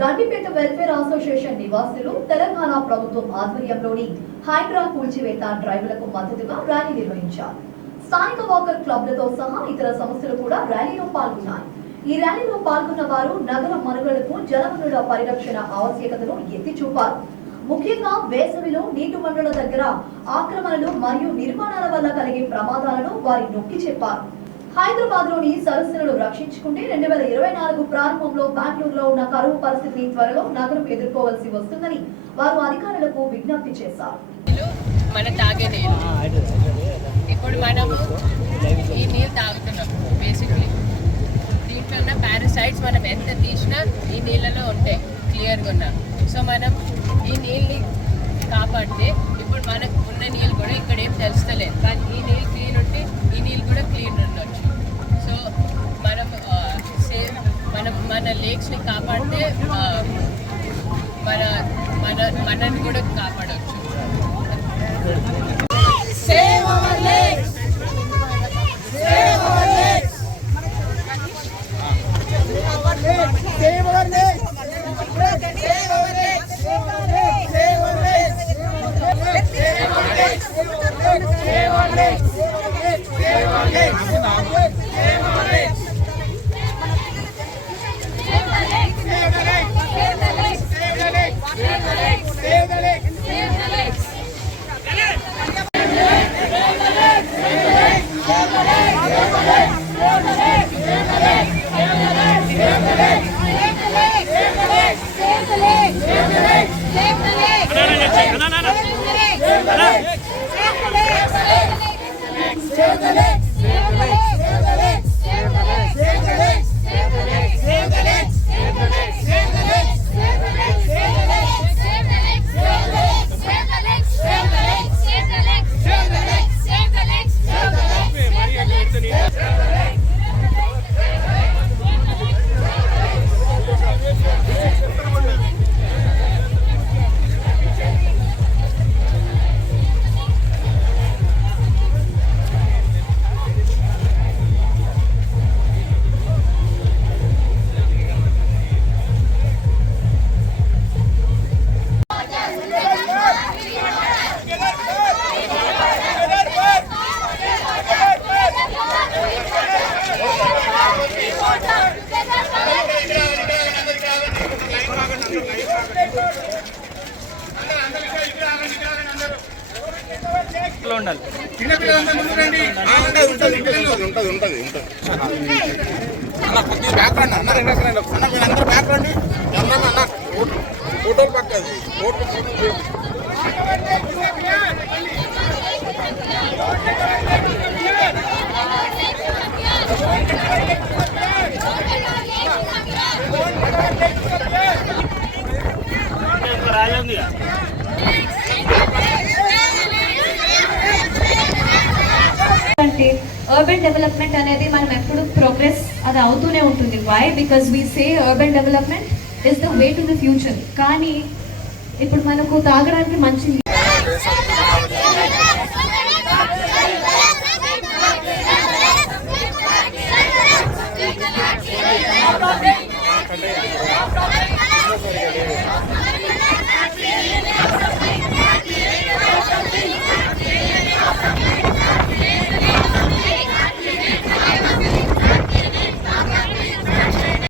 Gandipet welfare association నివాసులు తెలంగాణ ప్రభుత్వం ఆధ్వర్యంలోని హైడ్రా కూల్చివేత డ్రైవ్లకు మద్దతుగా ర్యాలీ నిర్వహించారు. స్థానిక వాకర్ క్లబ్లతో సహా ఇతర సంస్థలు కూడా ర్యాలీలో పాల్గొన్నాయి. ఈ ర్యాలీలో పాల్గొన్న వారు నగర మనుగడకు జలవనరుల పరిరక్షణ ఆవశ్యకతను ఎత్తి చూపారు. ముఖ్యంగా వేసవిలో నీటి వనరుల దగ్గర ఆక్రమణలు మరియు నిర్మాణాల వల్ల కలిగే ప్రమాదాలను వారి నొక్కి చెప్పారు. హైదరాబాద్ లోని సరస్సులను రక్షించుకుంటే 2024 ప్రారంభంలో బెంగళూరులో ఉన్న కరువు పరిస్థితిని త్వరలో నగరం ఎదుర్కోవాల్సి వస్తుందని వారు అధికారులకు విజ్ఞప్తి చేశారు. మన తాగే నీళ్ళు ఇప్పుడు మనము ఈ నీళ్ళు తాగుతున్నాం. బేసిక్లీ దీంట్లో ఉన్న పారాసైట్స్ మనం ఎంత తీసినా ఈ నీళ్ళలో ఉంటాయి, క్లియర్గా ఉన్నా. సో మనం ఈ నీళ్ళని కాపాడితే ఇప్పుడు మనకు ఉన్న నీళ్ళు కూడా ఇక్కడ ఏం తెలుస్తలేదు, కానీ ఈ నీళ్ళు క్లీన్ ఉంటే ఈ నీళ్ళు కూడా క్లీన్ ఉండొచ్చు. సో మనం మన లేక్స్ని కాపాడితే మనని కూడా కాపాడవచ్చు. Save our lakes! Save our lakes! Save our lakes! Save our lakes! Save our lakes! Save our lakes! Save our lakes! Save our lakes! Save our lakes! Save our lakes! Save our lakes! Save our lakes! Save the lakes! Save the lakes! Save the lakes! Save the lakes! Save the lakes! Save the lakes! Save the lakes! ఫోటోలు పక్కది urban development అనేది మనం ఎప్పుడు progress అది అవుతూనే ఉంటుంది. Why? Because we say urban development is the way to the future. కానీ ఇప్పుడు మనకు తాగడానికి మంచి